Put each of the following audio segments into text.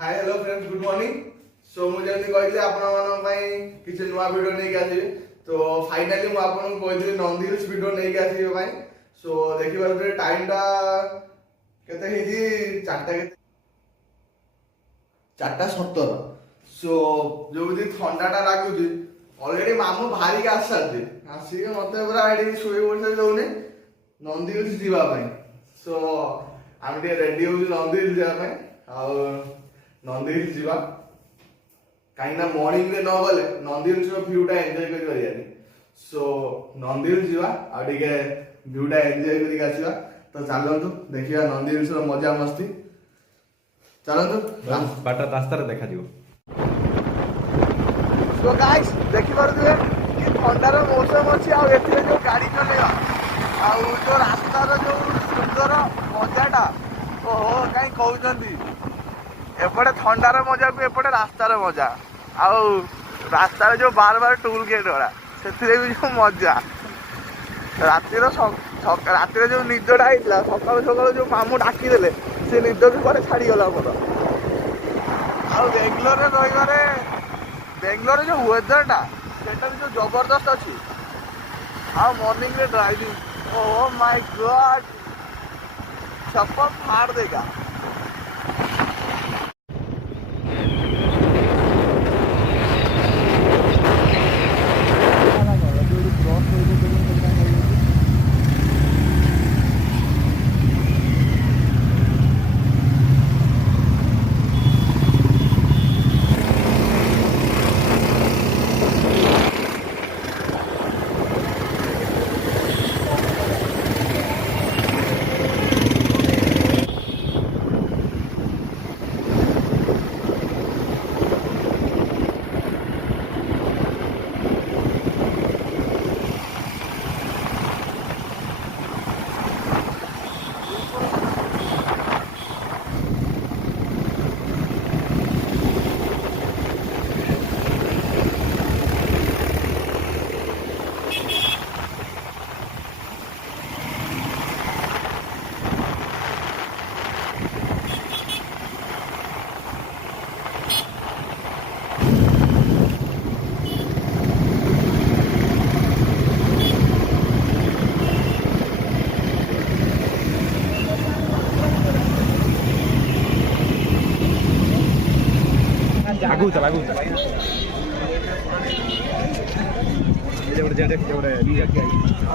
हाय hello friends good morning. So मुझे कहली आपण किसी नुआ वीडियो नहीं आसबे तो फाइनाली मुझे आपको कहली नंदी हिल्स वीडियो नहीं आसबे। सो देखिए टाइम टा केते 4:17। सो जो ठंडाटा लगुच अलरेडी मामू भारी आसारे आसिक मत पूरा शुए बस दौने नंदी हिल्स जावाई। सो आम रेडी हो नंदी हिल्स जावाई नंदी हिल्स जीवा कहीं मॉर्निंग रे न गले नंदी हिल्स व्यूटा एंजॉय कर। सो नंदी हिल्स जीवा आ व्यूटा एंजॉय करके आसीबा। तो चलतु देखिए नंदी हिल्स मजा मस्ती चलतु बाट रास्तार देखा दियो। सो गाइस देखि पारुथिबे कि ठंडार मौसम अछि आ एथिरे जो गाड़ी चलेवा आ जो रास्तार जो सुंदर मजाटा ओहो काई कहउचंदी एपटे ठंडार मजा को एपटे रास्तार मजा आउ रास्तार जो बार बार टूल गेट वाला से भी जो मजा रातिर जो निदटा होता सकाल सकाल जो मामू डाकिदेले से निद भी पर छाड़गला मोर। आ बेंगलोर रही बेंगलोर जो वेदरटा सेटा भी जो जबरदस्त अच्छी आ मॉर्निंग रे ड्राइविंग ओह माय गॉड चप्पल फाड़ देगा।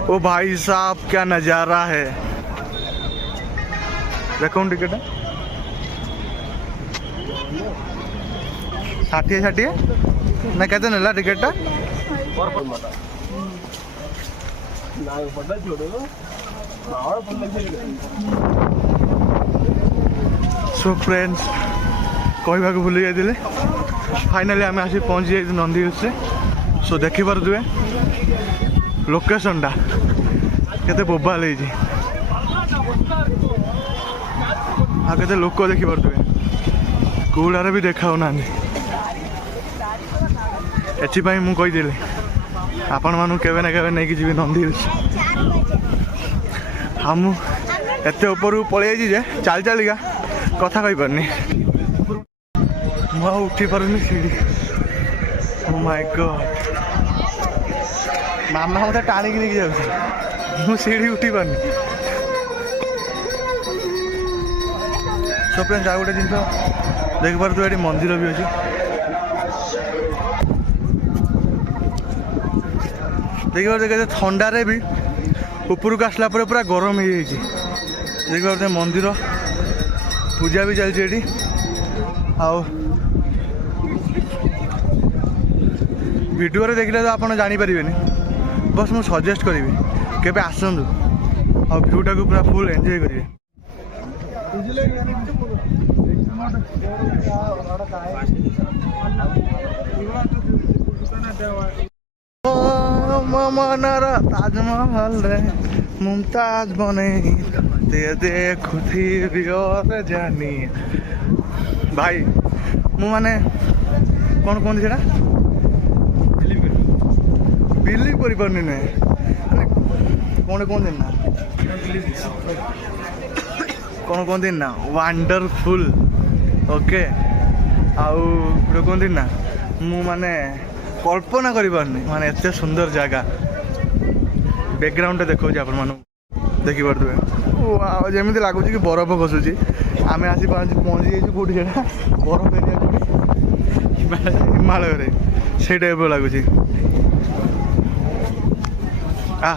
ओ भाई साहब क्या नजारा है देखो टिकट 60 ना कहते ना टिकट सो फ्रेंड्स कहवा भूली जाते फाइनाली आम आसी पहुँची जाए नंदी हिल्स से। सो देखी पारे लोकेशनटा केते बोबाल आते लोक देखी पारे कौड़ारे भी देखा एपाई मुझे आपण मानू केवे ना केवे नहीं जी नंदी हिल्स हम एत ऊपर पलि जे चल चलिका कथा कही पारनी मुझे उठी पारुनी सीढ़ी। ओ माय गॉड मामा मत टाणिक नहीं जाऊँ सीढ़ी उठी पारनी। सो फ्रेंड्स आ गोटे जिन देख पारे ये मंदिर भी अच्छी देख पारे ठंडारे भी ऊपर को आसला पूरा गरम हो जाए देख पारे मंदिर पूजा भी चलती आओ वीडियो देखले तो आप जानीपारे बस मुझे सजेस्ट करी केबे आसतु आ भ्यूटा को पूरा फुल एंजॉय करेंगे। मनर ताजमहल रे मुमताज बने ते देखुथी रियर जानी भाई मु माने कौन कौन से बिलीव कर पारनी ना कौन कौन दिन ना कौन कौन दिन ना वंडरफुल ओके आउ कहते ना मु माने कल्पना करिपारनी माने एते सुंदर जगह बैकग्राउंड देखो आपण मानु देखि पारथुवे वाओ जेमिति लागुची कि बरफ खसुची आमे आसी पहुंची जाइछु कोठी सेटा बरफ एरिया कोठी हिमालय रे से टाइप लगुची आ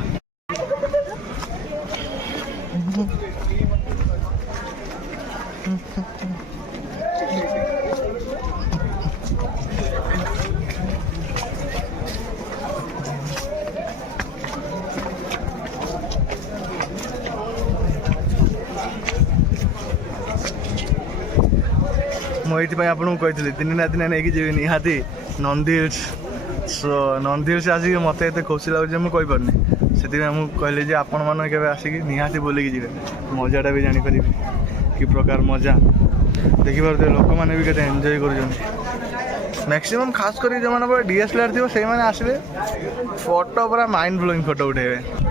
मुझे आपको कही दिन ना दिन नहीं जी निहाती Nandi hills so Nandi hills आसिक मत एत खुशी लगुच मुझे पारनी से कहली जे आपण मैंने के आसिक निहाती बोलिकी जी मजाटा भी जापर कि प्रकार मजा देखिपे लोक मैंने भी केते एंजॉय कर मैक्सिमम खास कर जो मैंने डीएसएलआर थी से मैंने आसवे फोटो पूरा माइंड ब्लोइंग फोटो उठेबे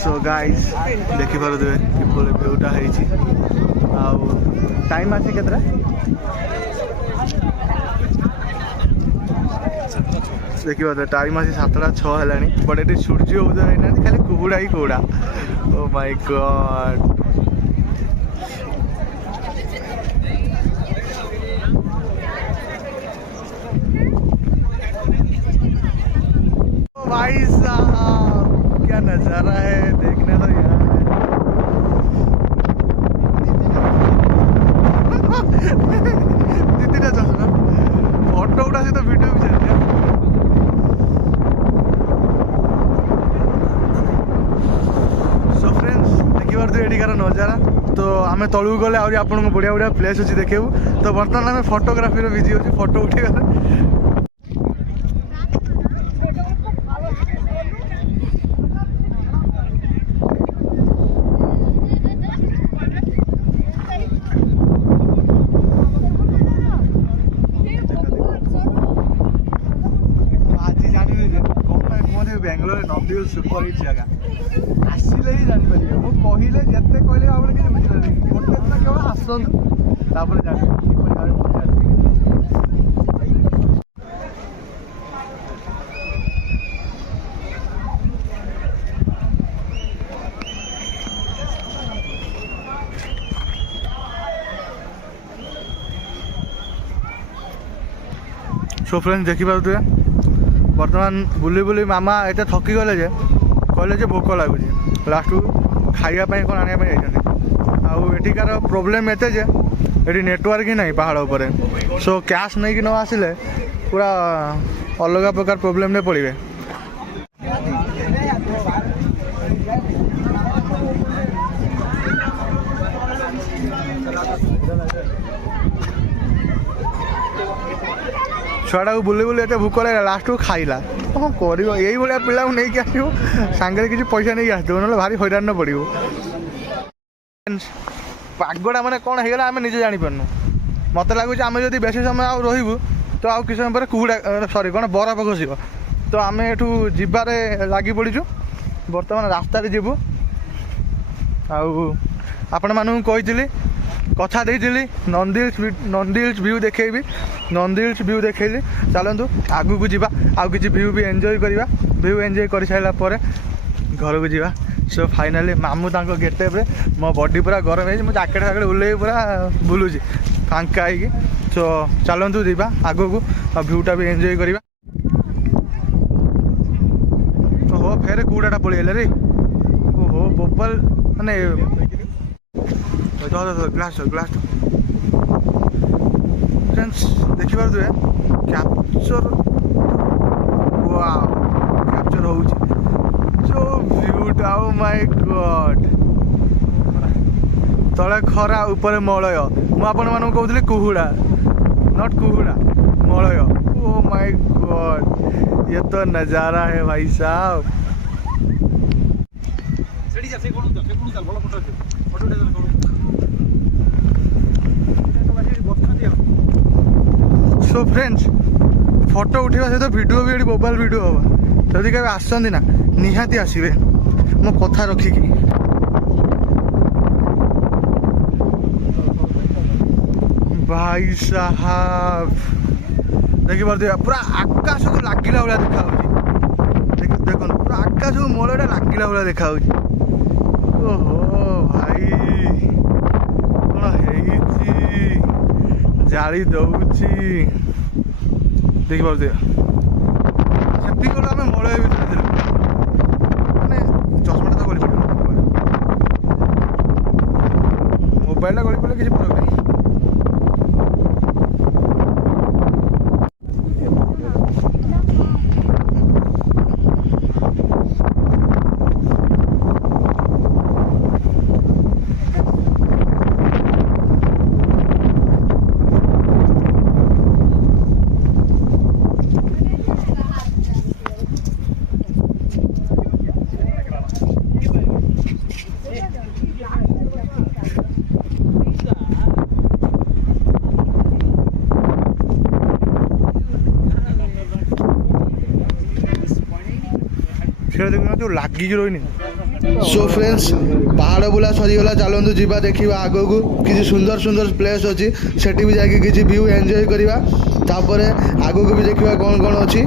सो गाइस देखि पारुथिबे किपरि व्यूटा हेछि आउ टाइम आछि केतरा देखि पारुथिबे टाइम आछि 7:06 हेलानी बट एटी सूर्य उदय हैना खाली कुहुडा ही कुहुडा ओ माय गॉड भाई साहब क्या नजारा है देखने तो यहाँ दीदी ना चल फोटो उठा तो वीडियो भी चल सो फ्रेंड्स देखिए एଠିକାର नजारा तो आम तलू गले आपको बढ़िया बढ़िया प्लेस अच्छी देखू तो बर्तमान आम फोटोग्राफी बिजी हो फोटो उठेगा Bangalore Nandi hills super hit जगह आसिले ही जान पारे मु कहले जत्ते कहले आपण के बुझिले गोटे दिन केवल आसंतु तापर जाने कि भाई मजा सो फ्रेंड्स देखि पारुथुवे बर्तमान बुली बुली मामा एत थकी गले जे कहले जे भोक लगुच लास्ट को खाइबापी कौन आने आठिकार प्रोब्लेम एत जे ये नेटवर्क ही नहीं पहाड़ उपर सो कैश नहीं कि न आसिले पूरा अलग प्रकार प्रोब्लेम ने पड़े छुआटा को बुले बुले भोक लगे लास्ट को खाइला कौन कर यही भाया पिला नहीं आसो सांगे किसी पैसा नहीं आसो ना भारी हैरान पड़ो पागटा मैंने कौन होगा आम निजे जापारनु मत लगुच आम जब बेसी समय आउ रही तो आउ कि समय पर कुहुड़ा सरी कौन बरफ खसब तो आम एठू जीवार लगी पड़ीचु बर्तमान रास्तार जीवु आपण मानू कही कथा देती नंदी हिल्स व्यू देखी नंदी हिल्स व्यू देखली चलतु आगू को जीवा आउ किसी व्यू भी एंजॉय करवा व्यू एंजॉय कर सारा पर घर को जीवा सो फाइनाली मामू तांको गेटअप रे मो बॉडी पूरा गरम है मो जैकेट फैकेट उल्ले पूरा बुलूची फांका है सो चलतु जीवा आगू को व्यूटा भी एंजॉय करवा ओहो फेर कूड़ाटा पड़ेगा रे ओहो बोबल माने ग्लास फ्रेंड्स देखि पारुथबे कैप्चर वाओ कैप्चर होउची जो ब्यूटी ओ माय गॉड तले खरा ऊपर मलय मु आपण मानू कहउतली कुहुडा नॉट कुहुडा मलय ओ माय गॉड ये तो नजारा है भाई साहब सेठी जा से कोन चल भलो फोटो আছে फोटो उठे कोन सो फ्रेंड्स फोटो उठेवा सहित वीडियो भी एडी मोबाइल वीडियो हवा जदि केबे आसछन्ती ना निहाती आसीबे मो कथा रखिकी भाई साहब देखि पारथिबे पूरा आकाश को लागिला वाला देखा होची देखो पूरा आकाश को मोलटा लागिला वाला देखा होची ओहो भाई कोन हेइची जाली दउची देखि पारथिबे सेफ्टी को हमें मोले भी देलु माने चश्माटा तो गली पड़ो मोबाइलटा गली पड़ले किसी फरक नहीं जो लागी रही सो फ्रेंड्स पहाड़ बुला सरीगला चलतु जा देखा आग को किसी सुंदर सुंदर प्लेस अच्छी सेठी भी जाकि किसी व्यू एंजॉय करवा तापर आग को भी देखा कौन कौन अच्छी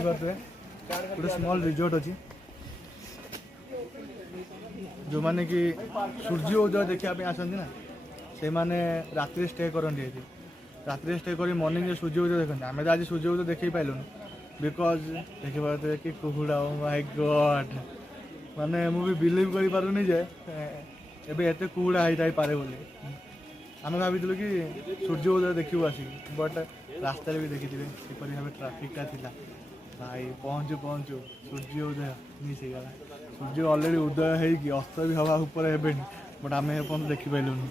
गोटे स्मॉल रिजोर्ट अच्छी जो माने कि सूर्य उदय देखा आसती ना से माने रात्रि स्टे करती रात्रि स्टे कर मॉर्निंग सूर्य उदय देखते आम तो आज सूर्य उदय देख पाइलुन बिकज देखिए कि कुहुड़ा ओ माय गॉड माने मुझे बिलीव कर पारुनी जे एबे एते कुहुड़ा होई पारे बोली आम भाविलु कि सूर्य उदय देखू आसिक बट रास्ता भी देखी किपरि भाव ट्राफिकटा थिला भाई पहुँचु पहुँचु सूर्य उदय मिस गला सूर्य ऑलरेडी उदय है अस्त भी हवा ऊपर है बट आम एपर्त देखी पाइलुनी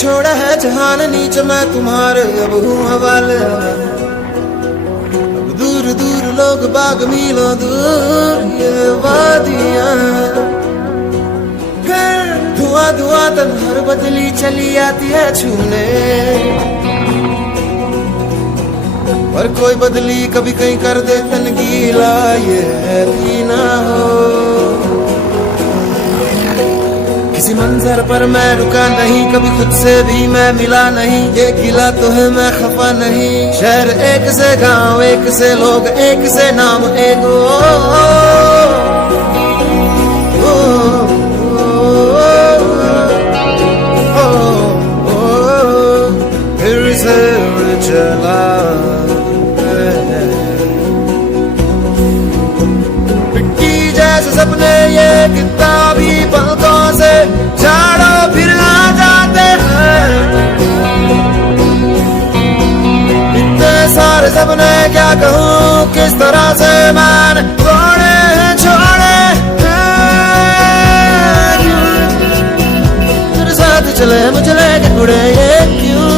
छोड़ा है जहान नीच मैं तुम्हारे अब हूँ हवाले अब दूर दूर लोग बाग मीलों दूर ये वादियाँ फिर धुआं धुआं तन्हार बदली चली आती है छूने पर कोई बदली कभी कहीं कर दे तन गीला ये भी ना हो किसी मंजर पर मैं रुका नहीं कभी खुद से भी मैं मिला नहीं ये गिला तो है मैं खफा नहीं शहर एक से गांव एक से लोग एक से नाम एक फिर से चला मिट्टी जैसे सपने ये किताबी पलकों से झाड़ो फिर आ जाते हैं इतने सारे सपने क्या कहूँ किस तरह से मैंने तोड़े हैं छोड़े हैं तेरे साथ उड़े ये क्यों?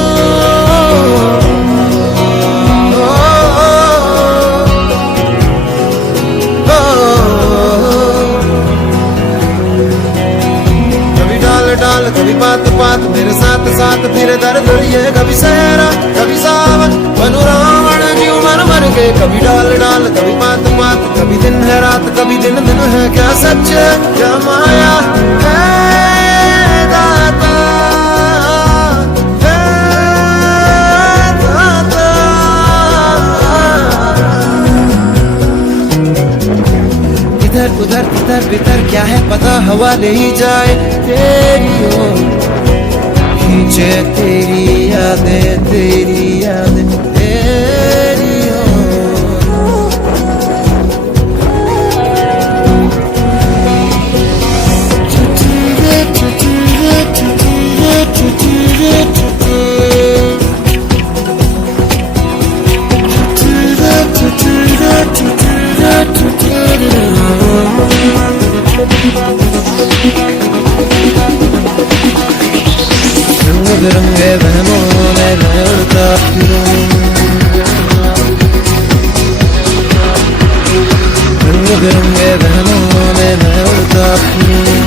कभी डाल डाल कभी बात बात मेरे साथ साथ फिर दर्द ये कभी सहरा कभी सावन बनू रावण जीव मर मर के कभी डाल डाल कभी बात बात कभी दिन है रात कभी दिन दिन है क्या सच है क्या माया है दाता है दाता इधर उधर इधर भीतर क्या है पता हवा ले ही जाए तेरी ओर खींचे तेरी यादें तेरी ओर रंग बिरंगे वहमों में मैं उड़ता फिरूं रंग बिरंगे वहमों में मैं उड़ता फिरूं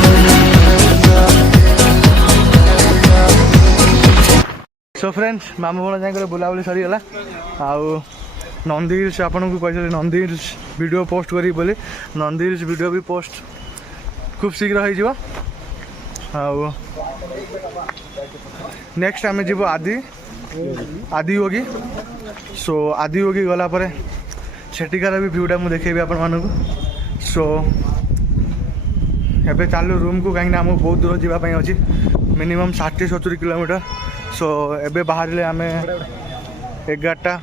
सो फ्रेंड्स मामू भण जाकर बुलाबुली सरीगला आउ नंदी हिल्स आपन को कही नंदी हिल्स वीडियो पोस्ट करी बोली नंदी हिल्स वीडियो भी पोस्ट खूब शीघ्र हो आउ नेक्स्ट आम जीव आदि योगी सो आदि योगी गला पर सेठिकार भी भ्यूटा मुझे देखेबी आपण मानक सो एबे चालू रूम को कहीं आम बहुत दूर जावाई अच्छी मिनिमम 60-70 किलोमीटर सो एबे बाहर आम 11टा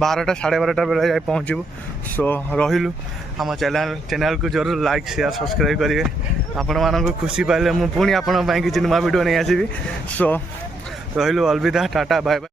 12टा 12:30 बेला जाए पहुँचू सो रही आम चैनल को जरूर लाइक शेयर सब्सक्राइब करेंगे आपण मानक खुशी पाइले मुझे पुणी आपण किसी नुआ वीडियो नहीं आसबि सो रही अलविदा टाटा बाय बाय।